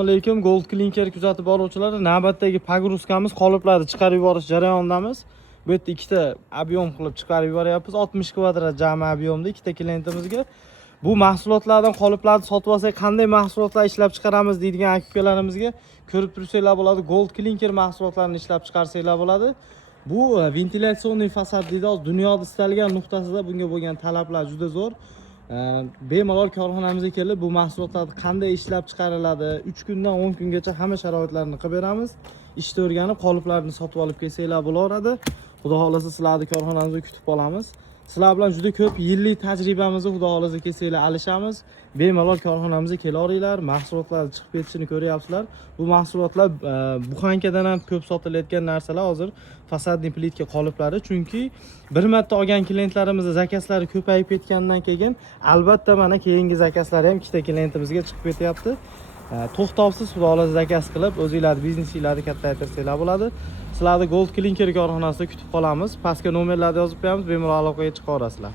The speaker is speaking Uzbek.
Assalomu alaykum, Gold Clinker kuzatib boruvchilar. Navbatdagi pogruskamiz qoliplarni chiqarib yuborish jarayonidamiz. Bu yerda ikkita ob'yom qilib chiqarib yuboryapmiz. 60 kvadrat jami ob'yomda ikkita klientimizga. Bu mahsulotlardan qoliplarni sotib olsak qanday mahsulotlar ishlab chiqaramiz deydigan aka-ukalarimizga ko'rib tursanglar bo'ladi. Gold Clinker mahsulotlarini ishlab chiqarsanglar bo'ladi. Bu ventilyatsioniy fasad deydi. Dunyoda istalgan nuqtasida bunga bo'lgan talablar juda zo'r. Bemalol korxonamizga kelib bu mahsulotlarni qanday ishlab chiqariladi 3 kundan 10 kungacha hamma sharoitlarni qilib beramiz. Ishni o'rganib qoliplarni sotib olib kelsanglar bo'laveradi. Xudo xolasa sizlarni korxonamizga kutib qolamiz. Sizlar bilan juda ko'p yillik tajribamizni xudo xolasa kelsanglar alishamiz. Bemalol korxonamizga kelaveringlar. Mahsulotlar chiqib ketishini ko'ryapsizlar. Bu mahsulotlar buxankadan ham ko'p sotilayotgan narsalar hozir fasadniy plitka qoliplari, chunki bir marta olgan klientlarimizning zakaslari ko'payib ketgandan keyin albatta mana keyingi zakaslari ham ikkita klientimizga chiqib ketyapti. To'xtovsiz xudo xolasa zakaz qilib o'zingizlarning biznesinglarni kattaytirsanglar bo'ladi. Sizlarni Gold Clinker korxonasida kutib qolamiz. Pastga nomerlarni yozib qo'yamiz, bemalol aloqaga chiqa olasizlar.